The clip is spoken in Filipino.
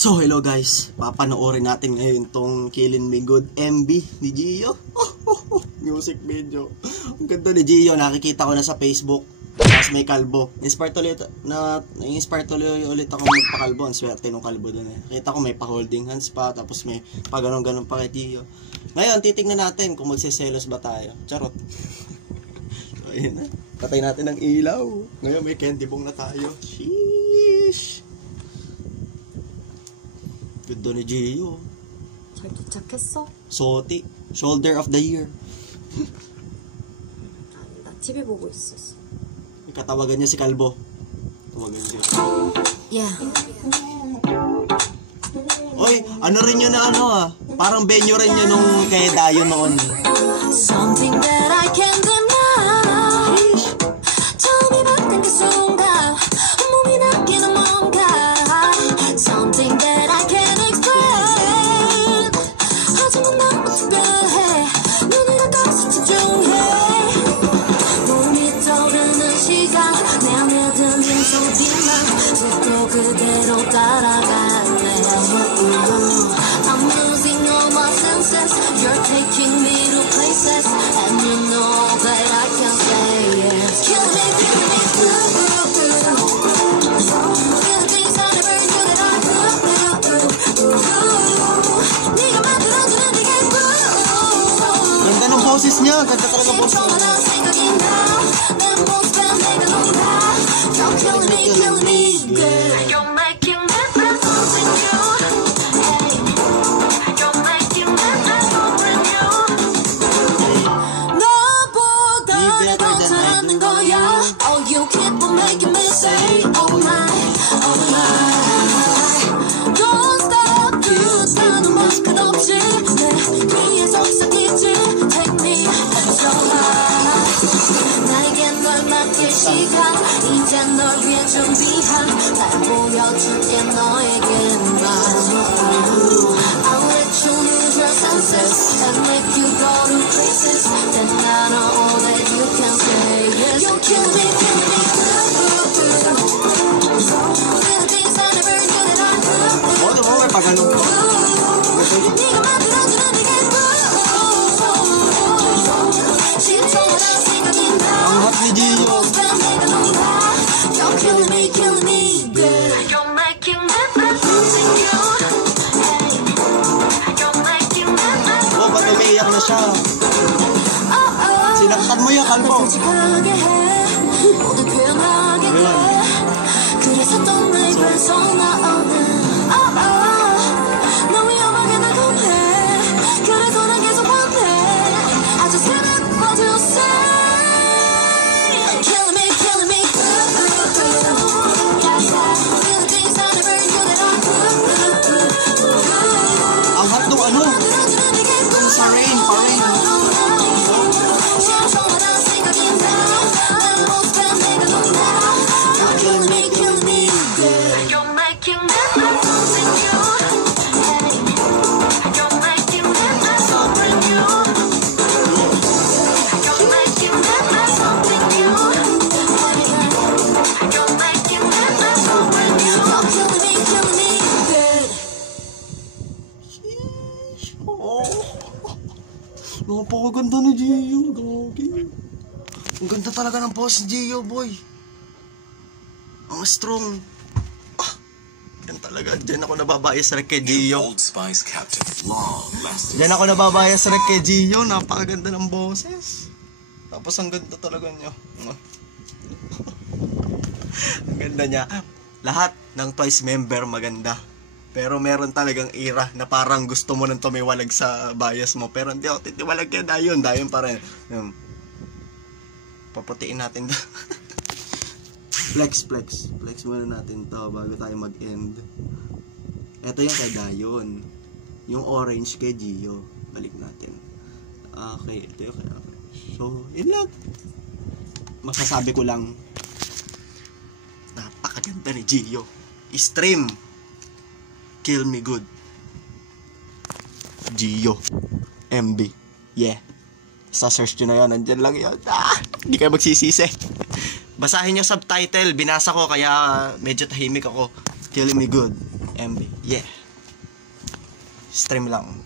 So hello guys, papanoorin natin ngayon tong Killin' Me Good MV ni Gio. Music video. Ang ganda ni Gio, nakikita ko na sa Facebook. Tapos may kalbo. Na-inspire tuloy ulit ako magpakalbo. Ang swerte nung kalbo doon eh. Nakita ko may pa-holding hands pa, tapos may pa ganun pa kay Gio. Ngayon, titignan natin kung magsiselos ba tayo. Charot. So ayun na. Patay natin ang ilaw. Ngayon may candy bong na tayo. Sheesh. Ganda ni Gio. 잘 도착했어? Soti. Shoulder of the year. 아니, 나 TV 보고 있었어. Katawagan niya si Kalbo. Tawagan niya. Yeah. Oy, ano rin yun na ano ah. Parang venue rin yun nung kay Dayo noon. Something that I can't deny. 처음이 바뀐 그 순간 몸이 느끼는 뭔가. Something that I can't explain. 하지만 너무 특별해. 눈이랑 다시 집중해. 몸이 떠오르는 시간 내 안에 들린 소리만 또 그대로 따라갈래. I'm losing all my senses. You're taking me to places, and you know that I can't say yes. Kill me, through. Feel things I never knew that I could. 네가 만들어주는 네가 blue. Ganda ng boses niya. Ganda talaga boses niya. Killing me, girl. You're making me feel something new. You're making me feel something new. 너보다 더 잘하는 거야. Oh, you keep on making me say, oh my, oh my. Don't stop, you 다는 말 끝없이 내 귀에 속삭이지. Take me so high. 나에게 널 맡길 시간 이제 널 위해 준비한 날 보여줄게 너에게만. I'll let you lose your senses and make you go to places. Then I know that you can say yes. You kill me, Feel things I never knew that I could. Oo, may pagano. 네가 만들어주는 네가 신청하다 생각이 나. Ang hot ni Gio. You're killing me, girl. You're making me feel something new. You're making me feel Oh, ba't umiiyak na siya? Sinaktan mo yung Kalbo. 솔직하게 해. 모두 표현하게 해. 그래서 또 날 벌써 나오는 너 위험하게 날 건해. 그래서 난 계속 원해. I just wanna what you say. Killing me, feel things I never knew that I could. Ang hot nung ano? Sa rain, pa-rain. Killing me, girl. You're making me feel something new. You're making me feel something new. You're making me feel something new. You're making me feel something new. You're killing me, girl. Oh. Napakaganda ni Gio. Gagi. Ang ganda talaga ng boss Gio, boy. Ang strong. Ah, yan talaga. Diyan ako nababayas rin kay Gio. Old Spice Captain. Long lasting. Diyan ako nababayas rin kay Gio. Napakaganda ng boses. Tapos ang ganda talaga niya. Ang ganda niya. Lahat ng Twice member maganda. Pero meron talagang era na parang gusto mo nang tumiwalag sa bias mo. Pero hindi ako titiwalag kaya Dayon. Dayon pa rin. Paputiin natin to. Flex muna natin to bago tayo mag-end. Ito yung kay Dayon. Yung orange kay Gio. Balik natin. Okay, ito yung kay So, yun lang. Masasabi ko lang, napakaganda ni Gio. Stream Kill Me Good Gio MB. Yeah. Sa search nyo na yun. Nandyan lang yun. Hindi kayo magsisisi. Basahin nyo subtitle. Binasa ko kaya medyo tahimik ako. Kill Me Good MB. Yeah. Stream lang.